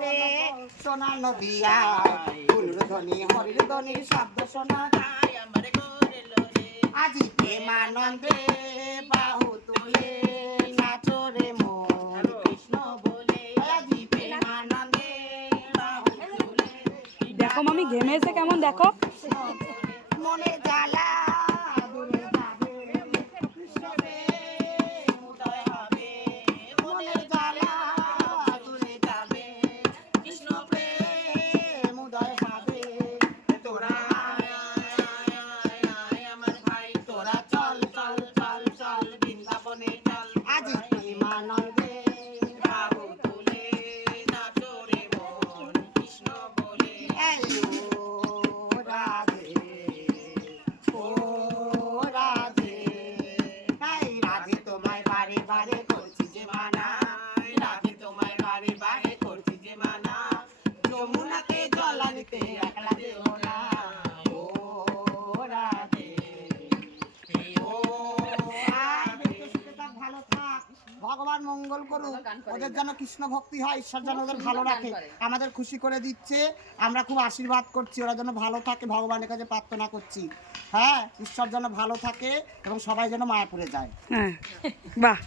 রে সোনা নদিয়া ফুলুর ধ্বনি হরির ধ্বনির শব্দ শোনা যায় আমার ঘরে রে আজি প্রেমানন্দে বাহু তুলে নাচো রে মন কৃষ্ণ বলে আজি প্রেমানন্দে বাহু তুলে দেখো মামি ঘেমেছে কেমন দেখো মনে জ্বালা দূরে যাবে কৃষ্ণ প্রেম উদয় হবে মনে জ্বালা দূরে যাবে কৃষ্ণ প্রেম উদয় হবে তোরা আমার ভাই তোরা চল চল চল চল বৃন্দাবনে চল আজ প্রেমানন্দে বাহু তুলে নাচো রে মন কৃষ্ণ বলে রাধে ও রাধে হাই রাধে তোমায় বারে বারে করছি যে মানা রাধে তোমায় বারে বারে করছি যে মানা যমুনাতে জল আনিতে একলা যেও না ও রাধে ও রাধে ভালো থাক ভগবান মঙ্গল করুক ওদের যেন কৃষ্ণ ভক্তি হয় ঈশ্বর যেন ওদের ভালো রাখে আমাদের খুশি করে দিচ্ছে আমরা খুব আশীর্বাদ করছি ওরা যেন ভালো থাকে ভগবানের কাছে প্রার্থনা করছি হ্যাঁ ঈশ্বর যেন ভালো থাকে এবং সবাই যেন মায়াপুরে যায় হ্যাঁ বাহ